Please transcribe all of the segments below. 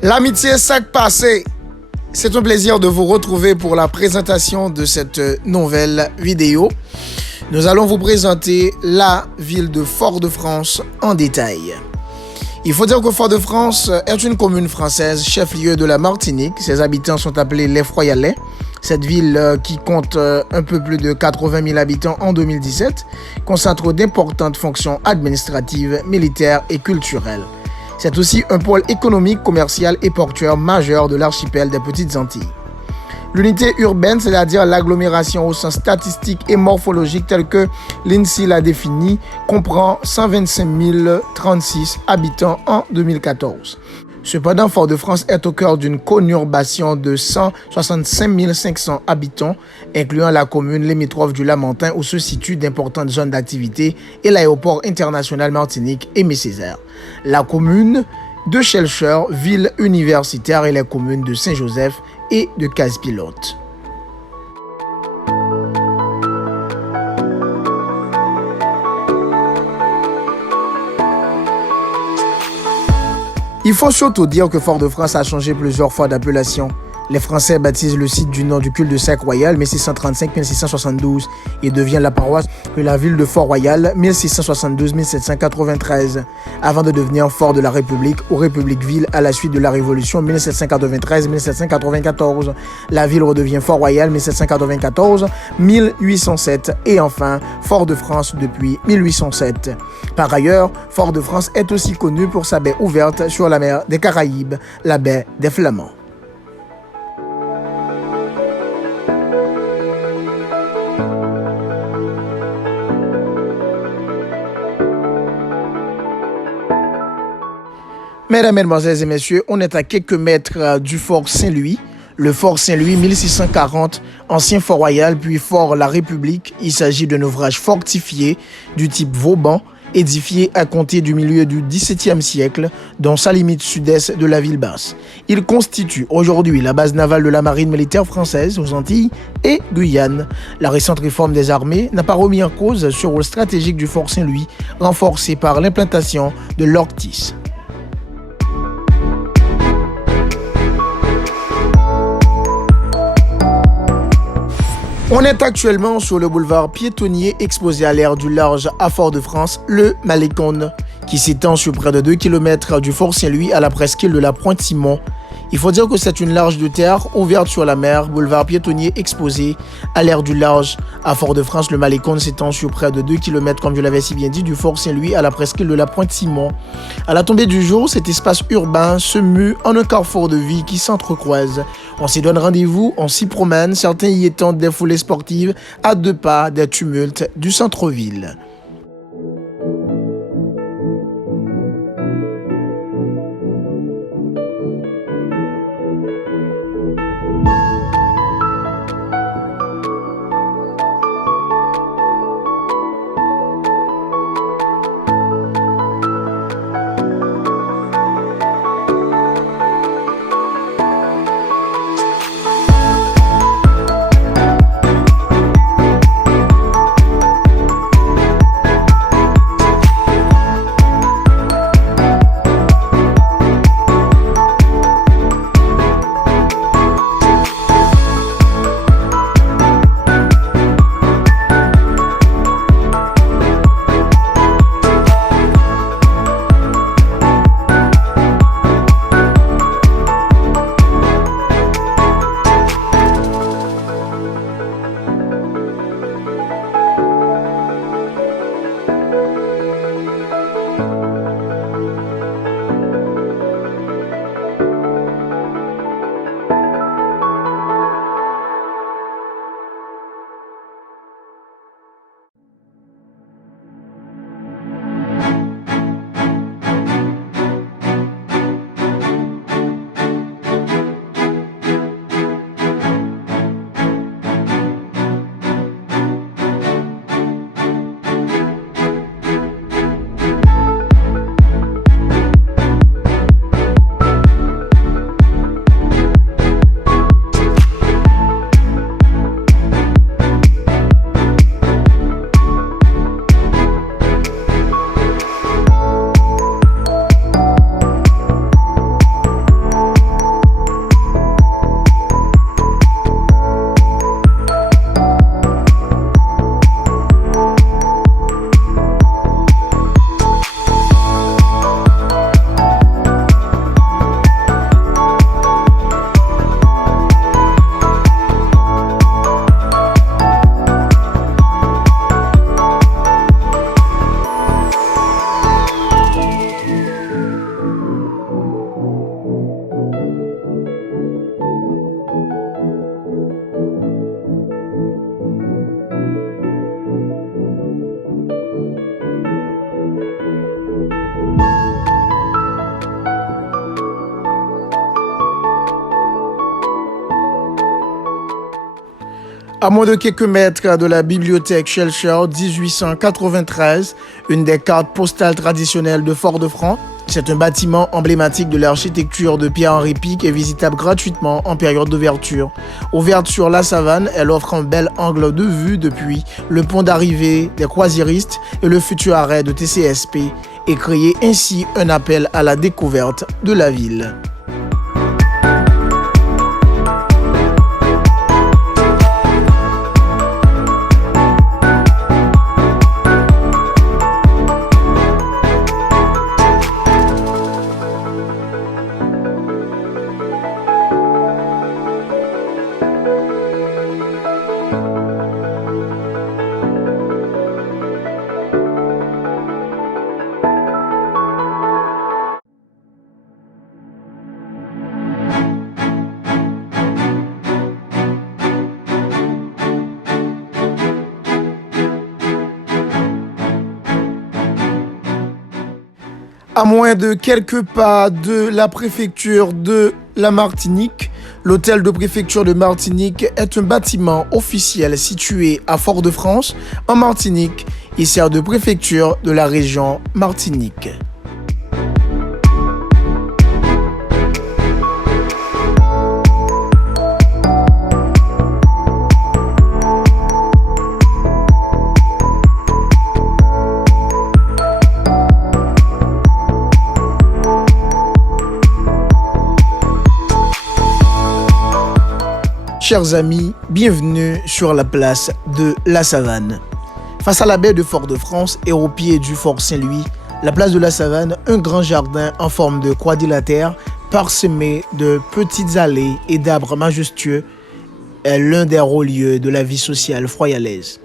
L'amitié sac passé. C'est un plaisir de vous retrouver pour la présentation de cette nouvelle vidéo. Nous allons vous présenter la ville de Fort-de-France en détail. Il faut dire que Fort-de-France est une commune française, chef-lieu de la Martinique. Ses habitants sont appelés les Froyalais. Cette ville, qui compte un peu plus de 80 000 habitants en 2017, concentre d'importantes fonctions administratives, militaires et culturelles. C'est aussi un pôle économique, commercial et portuaire majeur de l'archipel des Petites Antilles. L'unité urbaine, c'est-à-dire l'agglomération au sens statistique et morphologique tel que l'INSEE l'a défini, comprend 125 036 habitants en 2014. Cependant, Fort-de-France est au cœur d'une conurbation de 165 500 habitants, incluant la commune limitrophe du Lamentin où se situent d'importantes zones d'activité et l'aéroport international Martinique Aimé-Césaire. La commune de Shelcher, ville universitaire, et les communes de Saint-Joseph et de Casse-Pilote. Il faut surtout dire que Fort-de-France a changé plusieurs fois d'appellation. Les Français baptisent le site du nom du culte de Sac-Royal 1635-1672 et devient la paroisse de la ville de Fort-Royal 1672-1793 avant de devenir Fort de la République ou République-Ville à la suite de la Révolution 1793-1794. La ville redevient Fort-Royal 1794-1807 et enfin Fort-de-France depuis 1807. Par ailleurs, Fort-de-France est aussi connu pour sa baie ouverte sur la mer des Caraïbes, la baie des Flamands. Mesdames, Mesdemoiselles et Messieurs, on est à quelques mètres du fort Saint-Louis. Le fort Saint-Louis, 1640, ancien fort royal, puis fort La République. Il s'agit d'un ouvrage fortifié du type Vauban, édifié à compter du milieu du XVIIe siècle, dans sa limite sud-est de la ville basse. Il constitue aujourd'hui la base navale de la marine militaire française aux Antilles et Guyane. La récente réforme des armées n'a pas remis en cause ce rôle stratégique du fort Saint-Louis, renforcé par l'implantation de l'Orctis. On est actuellement sur le boulevard piétonnier exposé à l'air du large à Fort-de-France, le Malécon, qui s'étend sur près de 2 km du Fort Saint-Louis à la presqu'île de la Pointe-Simon. Il faut dire que c'est une large de terre ouverte sur la mer, boulevard piétonnier exposé à l'air du large à Fort-de-France. Le Malécon s'étend sur près de 2 km, comme je l'avais si bien dit, du Fort Saint-Louis à la presqu'île de la Pointe-Simon. À la tombée du jour, cet espace urbain se mue en un carrefour de vie qui s'entrecroise. On s'y donne rendez-vous, on s'y promène, certains y étendent des foulées sportives à 2 pas des tumultes du centre-ville. À moins de quelques mètres de la bibliothèque Schellcher 1893, une des cartes postales traditionnelles de Fort-de-France, c'est un bâtiment emblématique de l'architecture de Pierre-Henri Picq et visitable gratuitement en période d'ouverture. Ouverte sur la Savane, elle offre un bel angle de vue depuis le pont d'arrivée des croisiéristes et le futur arrêt de TCSP et créer ainsi un appel à la découverte de la ville. À moins de quelques pas de la préfecture de la Martinique, l'hôtel de préfecture de Martinique est un bâtiment officiel situé à Fort-de-France, en Martinique. Il sert de préfecture de la région Martinique. Chers amis, bienvenue sur la place de la Savane. Face à la baie de Fort-de-France et au pied du Fort Saint-Louis, la place de la Savane, un grand jardin en forme de quadrilatère parsemé de petites allées et d'arbres majestueux, est l'un des hauts lieux de la vie sociale froyalaise.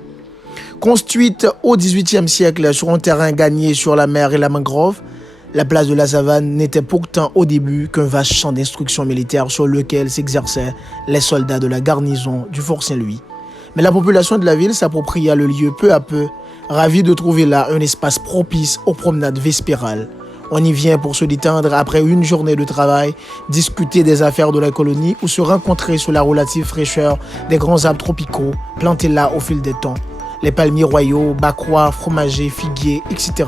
Construite au XVIIIe siècle sur un terrain gagné sur la mer et la mangrove, la place de la Savane n'était pourtant au début qu'un vaste champ d'instruction militaire sur lequel s'exerçaient les soldats de la garnison du Fort Saint-Louis. Mais la population de la ville s'appropria le lieu peu à peu, ravie de trouver là un espace propice aux promenades vespérales. On y vient pour se détendre après une journée de travail, discuter des affaires de la colonie ou se rencontrer sous la relative fraîcheur des grands arbres tropicaux plantés là au fil des temps. Les palmiers royaux, bacois, fromagers, figuiers, etc.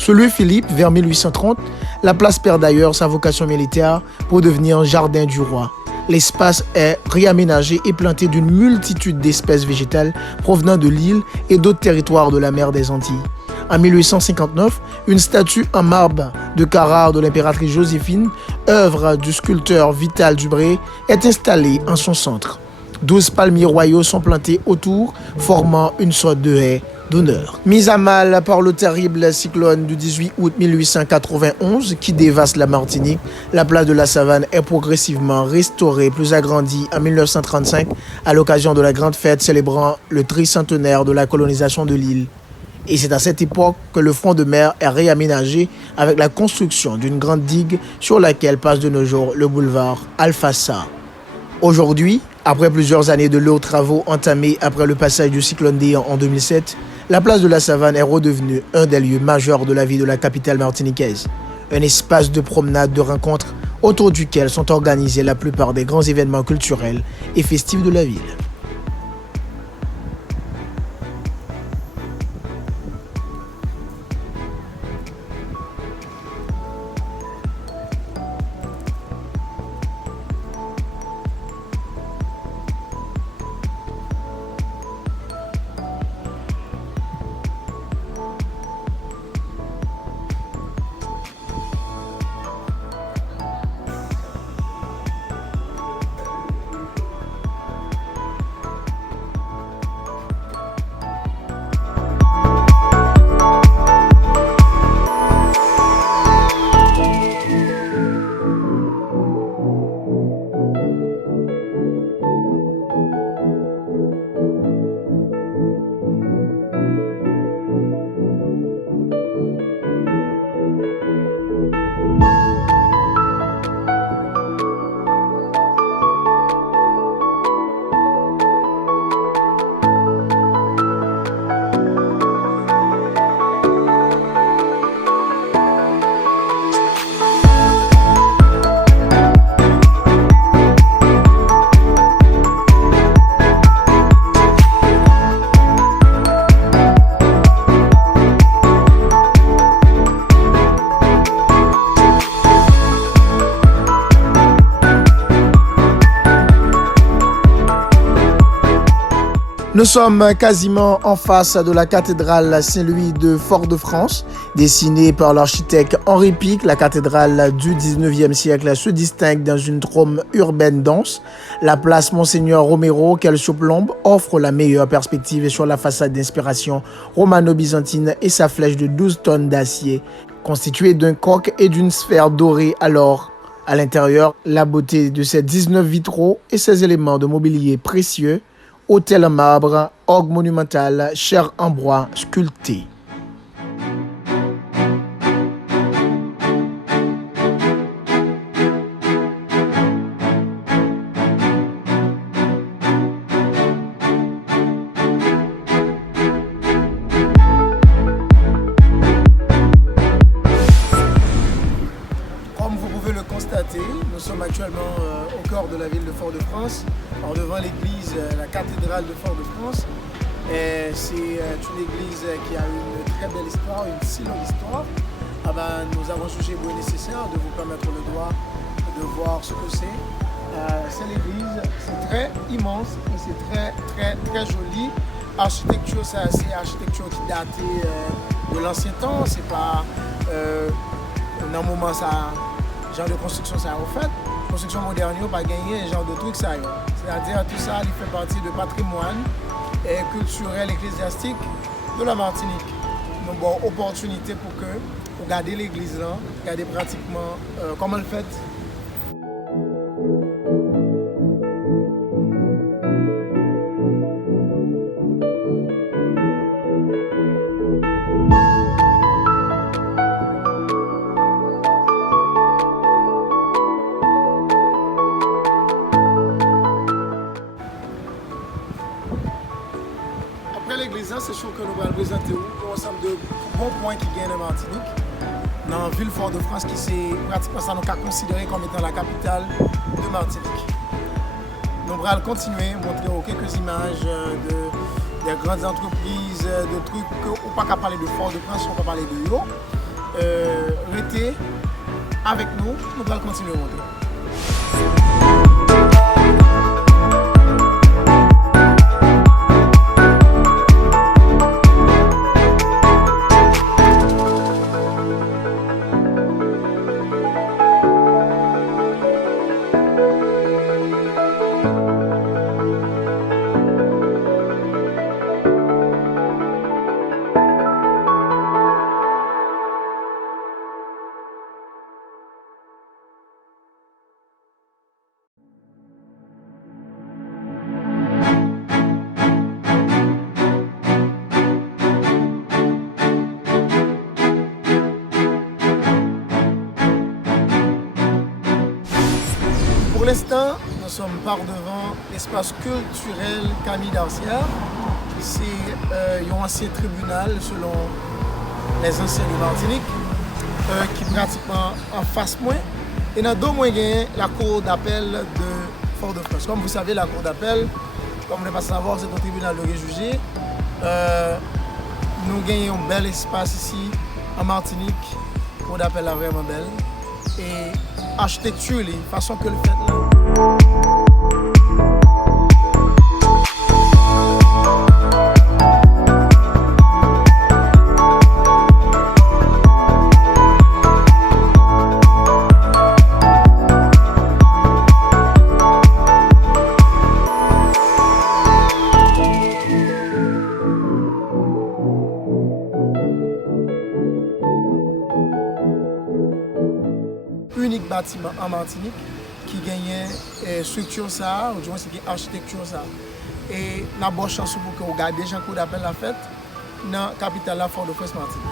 Sous Louis-Philippe, vers 1830, la place perd d'ailleurs sa vocation militaire pour devenir jardin du roi. L'espace est réaménagé et planté d'une multitude d'espèces végétales provenant de l'île et d'autres territoires de la mer des Antilles. En 1859, une statue en marbre de Carrare de l'impératrice Joséphine, œuvre du sculpteur Vital Dubré, est installée en son centre. 12 palmiers royaux sont plantés autour, formant une sorte de haie d'honneur. Mise à mal par le terrible cyclone du 18 août 1891 qui dévaste la Martinique, la place de la Savane est progressivement restaurée, plus agrandie en 1935 à l'occasion de la grande fête célébrant le tricentenaire de la colonisation de l'île. Et c'est à cette époque que le front de mer est réaménagé avec la construction d'une grande digue sur laquelle passe de nos jours le boulevard Alfassa. Aujourd'hui, après plusieurs années de lourds travaux entamés après le passage du cyclone Déan en 2007, la place de la Savane est redevenue un des lieux majeurs de la vie de la capitale martiniquaise. Un espace de promenade, de rencontres, autour duquel sont organisés la plupart des grands événements culturels et festifs de la ville. Nous sommes quasiment en face de la cathédrale Saint-Louis de Fort-de-France. Dessinée par l'architecte Henri Pic, la cathédrale du 19e siècle se distingue dans une trame urbaine dense. La place Monseigneur Romero, qu'elle surplombe, offre la meilleure perspective sur la façade d'inspiration romano-byzantine et sa flèche de 12 tonnes d'acier, constituée d'un coq et d'une sphère dorée alors. À l'intérieur, la beauté de ses 19 vitraux et ses éléments de mobilier précieux, autel en marbre, orgue monumental, chair en bois sculpté. Comme vous pouvez le constater, nous sommes actuellement au cœur de la ville de Fort-de-France, devant l'église, la cathédrale de Fort-de-France. C'est une église qui a une très belle histoire, une si longue histoire. Nous avons jugé bon nécessaire de vous permettre le droit de voir ce que c'est. C'est l'église, c'est très immense et c'est très joli. L'architecture, c'est une architecture qui datait de l'ancien temps. C'est pas dans un moment ça, genre de construction ça a refait. Construction moderne, il n'y a pas gagné un genre de truc ça. C'est-à-dire tout ça, il fait partie du patrimoine culturel ecclésiastique de la Martinique. Nous avons une opportunité pour garder l'église là, garder pratiquement comment elle fait. L'église, c'est sûr que nous allons présenter un ensemble de bons points qui gagnent en Martinique. Dans la ville Fort-de-France, qui c'est pratiquement ça, nous avons considéré comme étant la capitale de Martinique. Nous allons continuer à montrer quelques images des grandes entreprises, de trucs qu'on ne peut pas parler de Fort-de-France, on peut parler de Yo. Restez avec nous, nous allons continuer à montrer. Pour l'instant, nous sommes par devant l'espace culturel Camille Darcière. C'est un ancien tribunal selon les anciens de Martinique qui est pratiquement en face moins. Et dans deux mois, il y a la cour d'appel de Fort-de-France. Comme vous savez, la cour d'appel, comme vous ne pouvez pas savoir, c'est un tribunal de réjugé. Nous gagnons un bel espace ici en Martinique. La cour d'appel est vraiment belle. Et architecture, la façon que le fait là. Unique bâtiment en Martinique qui gagnait structure ça, ou du moins c'est qui architecture ça. Et nous avons chance pour que vous regardez Jean Cour d'appel la fête dans la capitale la Fort-de-France Martinique.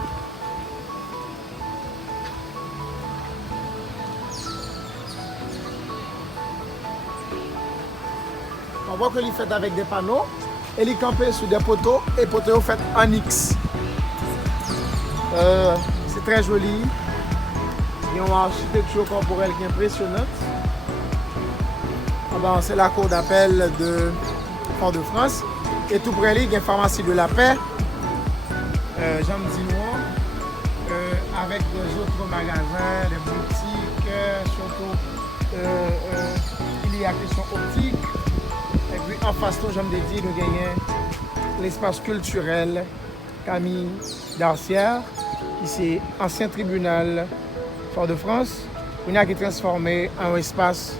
On voit que les fait avec des panneaux et les campé sur des poteaux et poteaux fait en X. C'est très joli. Il y a une architecture corporelle qui est impressionnante. C'est la cour d'appel de Fort-de-France. Et tout près, il y a une pharmacie de la paix, Jean Dinois, avec des autres magasins, des boutiques, surtout il y a question optique. Et puis en face, nous, j'aime dire, nous gagnons l'espace culturel Camille Darcière, qui c'est ancien tribunal Fort-de-France, on a qui est transformé en espace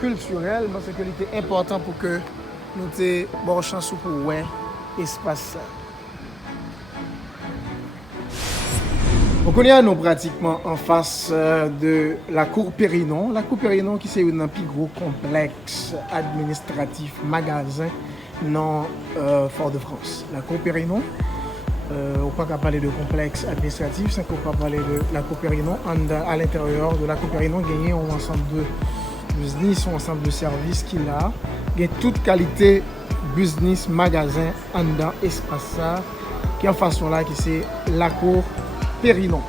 culturel, parce que c'était important pour que nous ayons bon chance pour ouais espace. Donc on est nous pratiquement en face de la cour Périnon. La cour Périnon qui c'est un plus gros complexe administratif magasin dans Fort-de-France. La cour Périnon, on ne peut pas parler de complexe administratif sans qu'on ne peut pas parler de la cour Périnon. À l'intérieur de la cour Périnon, il y a un ensemble de business, un ensemble de services qu'il a. Il y a toute qualité business, magasin, en dedans, espace ça, qui est en façon là, qui c'est la cour Périnon.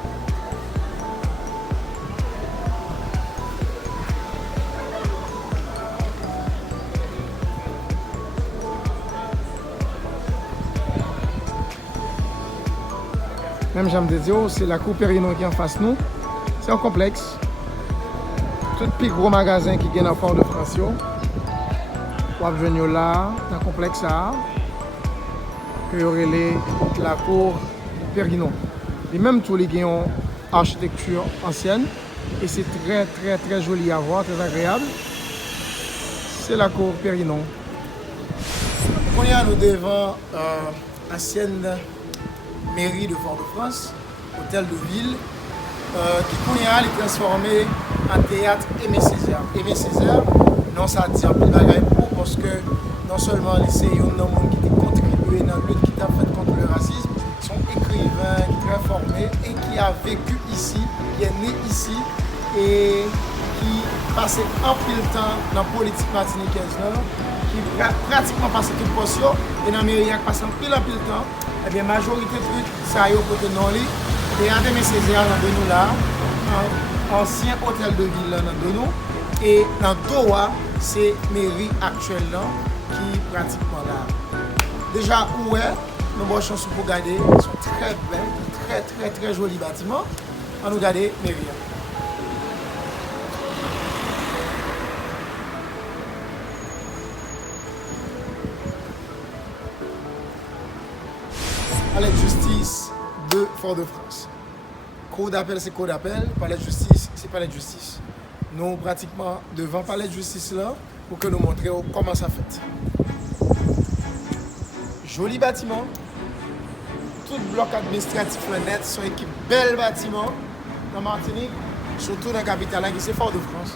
Même j'aime dire, c'est la cour Périnon qui est en face nous. C'est un complexe. Tout plus gros magasin qui est dans Fort-de-France. On va venir là, dans le complexe là, que y aurait la cour Périnon. Et même tous les qui ont architecture ancienne, et c'est très très très joli à voir, très agréable. C'est la cour Périnon. On est à nous devant l'ancienne mairie de Fort-de-France, hôtel de ville, qui est transformé en théâtre Aimé Césaire. Aimé Césaire, non, ça dit un peu de bagaille pour, parce que non seulement c'est un homme qui a contribué dans la lutte qui a fait contre le racisme, son écrivain qui est très formé et qui a vécu ici, qui est né ici et qui passait en pile temps dans la politique martiniquaise, qui a pratiquement passé toute portion et dans la mairie qui passe en pile temps. Eh bien, majorité de trucs, ça a eu au côté de nous. Et à Aimé Césaire, dans de nous là, ancien hôtel de ville dans de nous. Et dans Doha, c'est mairie actuelle là, qui est pratiquement là. Déjà, où est, nous avons chance pour regarder, ils sont très belles, très jolis bâtiments. On nous regarder mairie. Palais de justice de Fort-de-France. Cour d'appel, c'est cour d'appel. Palais de justice, c'est palais de justice. Nous, pratiquement devant palais de justice là, pour que nous montrions comment ça fait. Joli bâtiment. Tout bloc administratif net sont équipés bel bâtiment dans Martinique, surtout dans la capitale qui c'est Fort-de-France.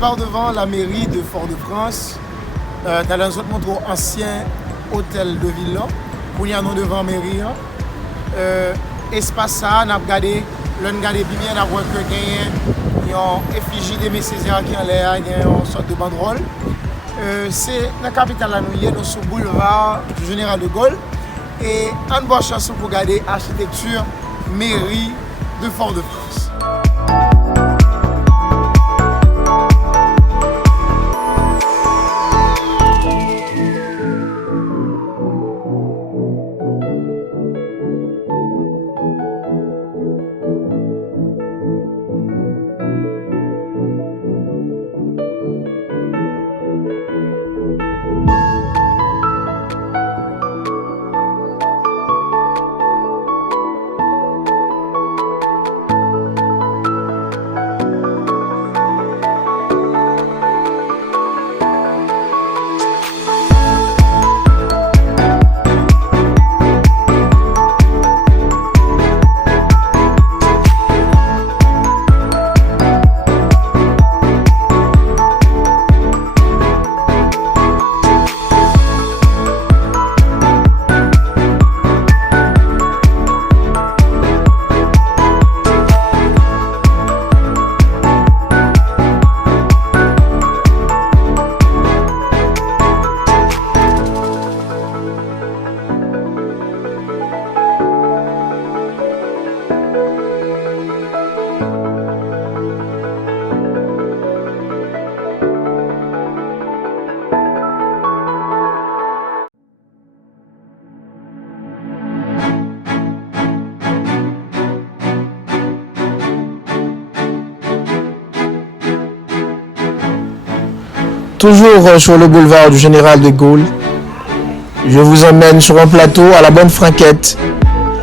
par devant la mairie de Fort-de-France, dans un autre montre ancien hôtel de ville là, où il y a nous devant la mairie. Espace ça, on a regardé, l'on a regardé bien, on a vu qu'il y a une effigie de M. Césaire qui est en l'air, il y a une sorte de banderole. C'est la capitale à nous, nous sur le boulevard du Général de Gaulle. Et on bonne chance pour regarder l'architecture mairie de Fort-de-France. Toujours sur le boulevard du Général de Gaulle, je vous emmène sur un plateau à la Bonne Franquette,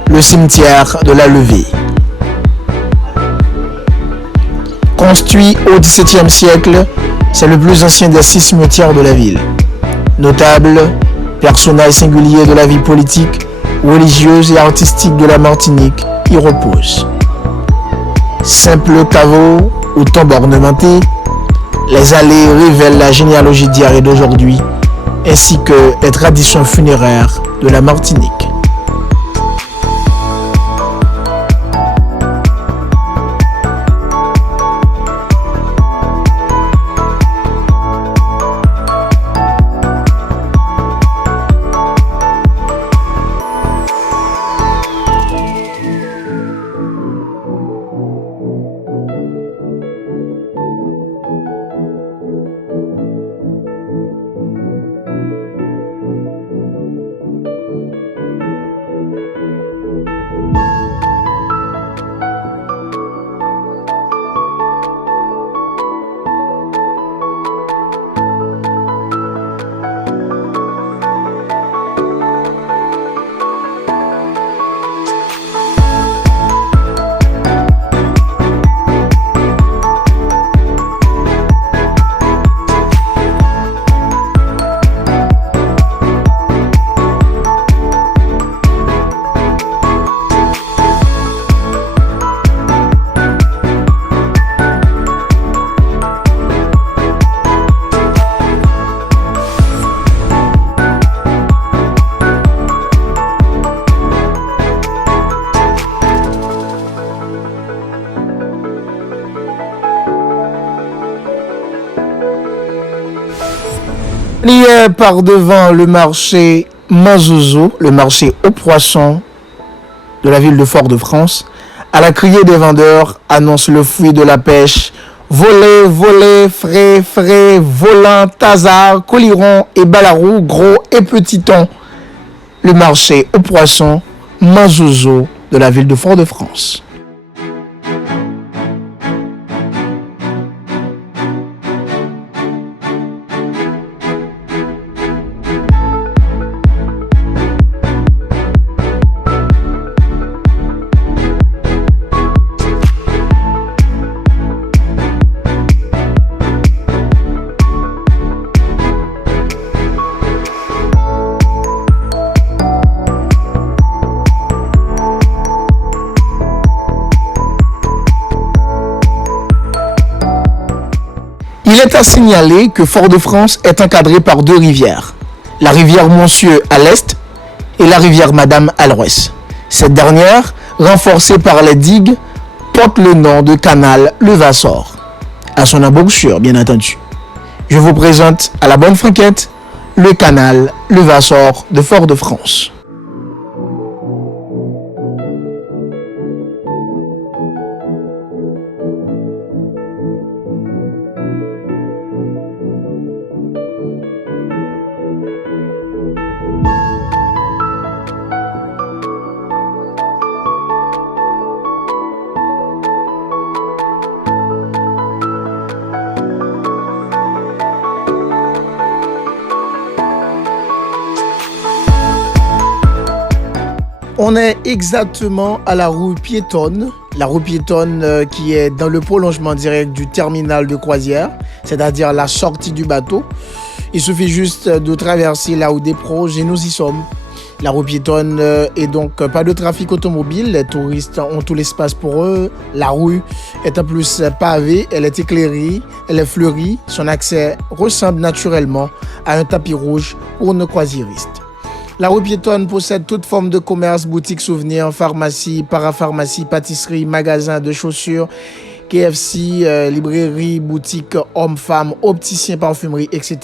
le cimetière de la Levée. Construit au XVIIe siècle, c'est le plus ancien des 6 cimetières de la ville. Notable, personnage singulier de la vie politique, religieuse et artistique de la Martinique, y repose. Simple caveau ou tombe ornementée, les allées révèlent la généalogie d'hier et d'aujourd'hui, ainsi que les traditions funéraires de la Martinique. Il y a par devant le marché Manzozo, le marché aux poissons de la ville de Fort-de-France. À la criée des vendeurs annonce le fruit de la pêche. Volet, volet, frais, frais, volant, tazar, coliron et balarou, gros et petit thon. Le marché aux poissons Manzozo de la ville de Fort-de-France. Il est à signaler que Fort-de-France est encadré par deux rivières, la rivière Monsieux à l'est et la rivière Madame à l'ouest. Cette dernière, renforcée par les digues, porte le nom de canal Levasseur, à son embouchure bien entendu. Je vous présente à la bonne franquette le canal Levasseur de Fort-de-France. On est exactement à la rue piétonne, qui est dans le prolongement direct du terminal de croisière, c'est-à-dire la sortie du bateau. Il suffit juste de traverser la rue des Proches et nous y sommes. La rue piétonne est donc pas de trafic automobile, les touristes ont tout l'espace pour eux. La rue est en plus pavée, elle est éclairée, elle est fleurie. Son accès ressemble naturellement à un tapis rouge pour nos croisiéristes. La rue piétonne possède toute forme de commerce, boutiques, souvenirs, pharmacie, parapharmacie, pâtisserie, magasins de chaussures, KFC, librairie, boutique, hommes-femmes, opticiens, parfumerie, etc.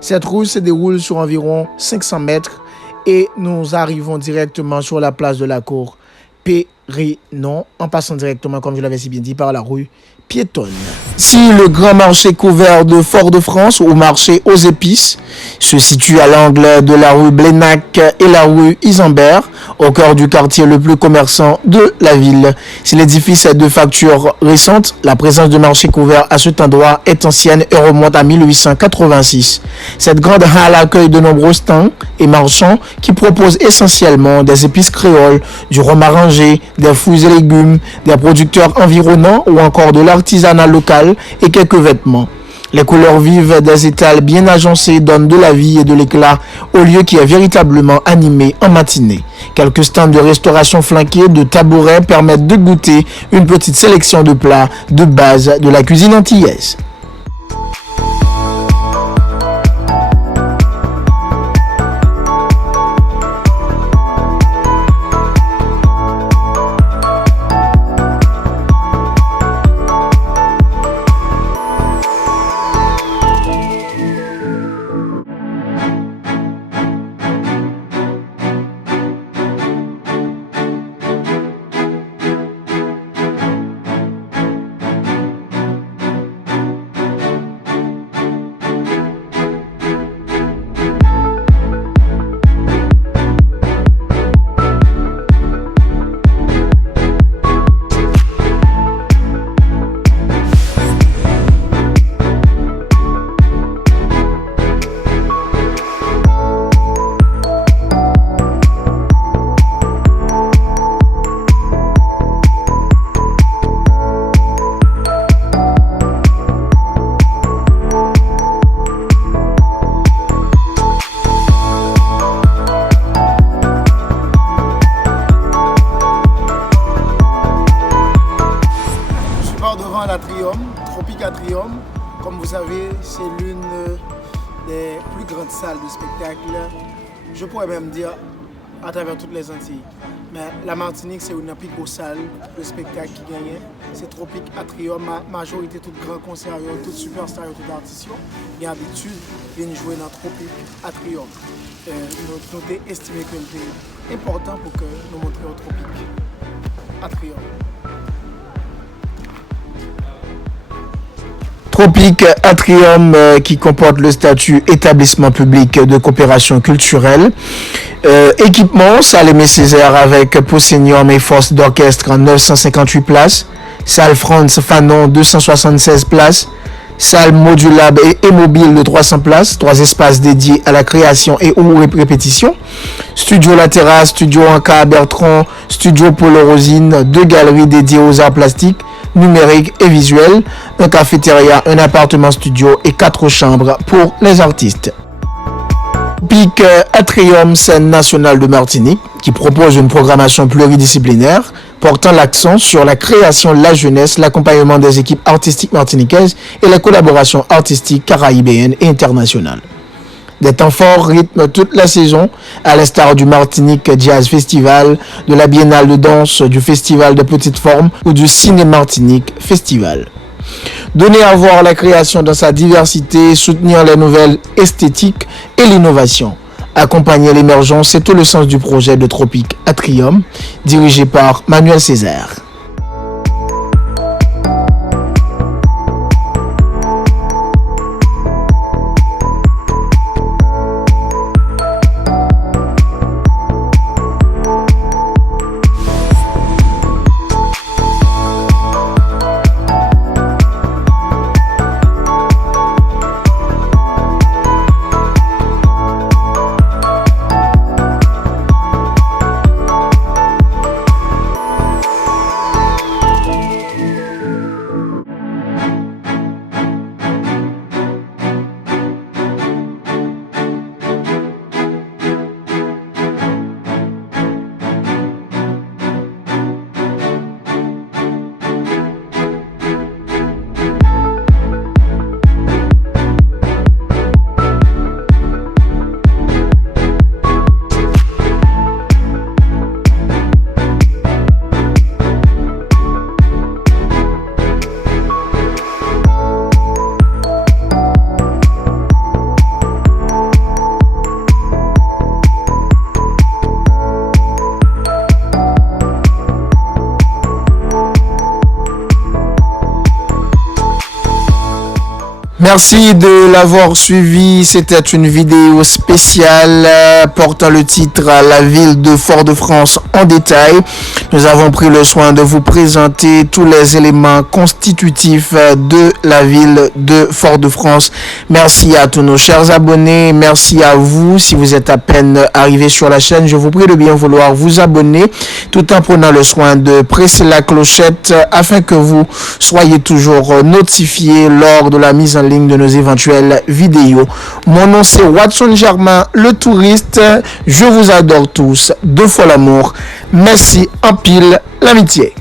Cette rue se déroule sur environ 500 mètres et nous arrivons directement sur la place de la Cour Périnon en passant directement, comme je l'avais si bien dit, par la rue piétonne. Si le grand marché couvert de Fort-de-France ou marché aux épices se situe à l'angle de la rue Blénac et la rue Isambert, au cœur du quartier le plus commerçant de la ville. Si l'édifice est de facture récente, la présence de marché couvert à cet endroit est ancienne et remonte à 1886. Cette grande halle accueille de nombreux stands et marchands qui proposent essentiellement des épices créoles, du romarin, des fruits et légumes, des producteurs environnants ou encore de l'artisanat local et quelques vêtements. Les couleurs vives des étals bien agencés donnent de la vie et de l'éclat au lieu qui est véritablement animé en matinée. Quelques stands de restauration flanqués de tabourets permettent de goûter une petite sélection de plats de base de la cuisine antillaise. Tropique Atrium, comme vous savez, c'est l'une des plus grandes salles de spectacle, je pourrais même dire à travers toutes les Antilles. Mais la Martinique, c'est une plus grosse salle de spectacle qui gagne. C'est Tropique Atrium, majorité tout grand concert, tout superstar, tout artiste, qui a l'habitude de jouer dans Tropique Atrium. Nous avons estimé que c'était important pour que nous montrions Tropique Atrium. Tropique Atrium qui comporte le statut établissement public de coopération culturelle. Équipement, salle Aimé Césaire avec proscenium et force d'orchestre en 958 places. Salle Franz Fanon 276 places. Salle modulable et mobile de 300 places. 3 espaces dédiés à la création et ou répétition. Studio La Terrasse, studio Anka Bertrand, studio Polo Rosine, 2 galeries dédiées aux arts plastiques, numérique et visuel, un cafétéria, un appartement studio et 4 chambres pour les artistes. Tropique Atrium, scène nationale de Martinique, qui propose une programmation pluridisciplinaire, portant l'accent sur la création de la jeunesse, l'accompagnement des équipes artistiques martiniquaises et la collaboration artistique caraïbéenne et internationale. Des temps forts rythment toute la saison, à l'instar du Martinique Jazz Festival, de la Biennale de danse, du Festival de Petites Formes ou du Ciné Martinique Festival. Donner à voir la création dans sa diversité, soutenir les nouvelles esthétiques et l'innovation. Accompagner l'émergence, c'est tout le sens du projet de Tropique Atrium, dirigé par Manuel Césaire. Merci de l'avoir suivi. C'était une vidéo spéciale portant le titre La ville de Fort-de-France en détail. Nous avons pris le soin de vous présenter tous les éléments constitutifs de la ville de Fort-de-France. Merci à tous nos chers abonnés. Merci à vous. Si vous êtes à peine arrivé sur la chaîne, je vous prie de bien vouloir vous abonner tout en prenant le soin de presser la clochette afin que vous soyez toujours notifiés lors de la mise en ligne de nos éventuelles vidéos. Mon nom c'est Watson Germain, le touriste. Je vous adore tous, 2 fois l'amour. Merci en pile, l'amitié.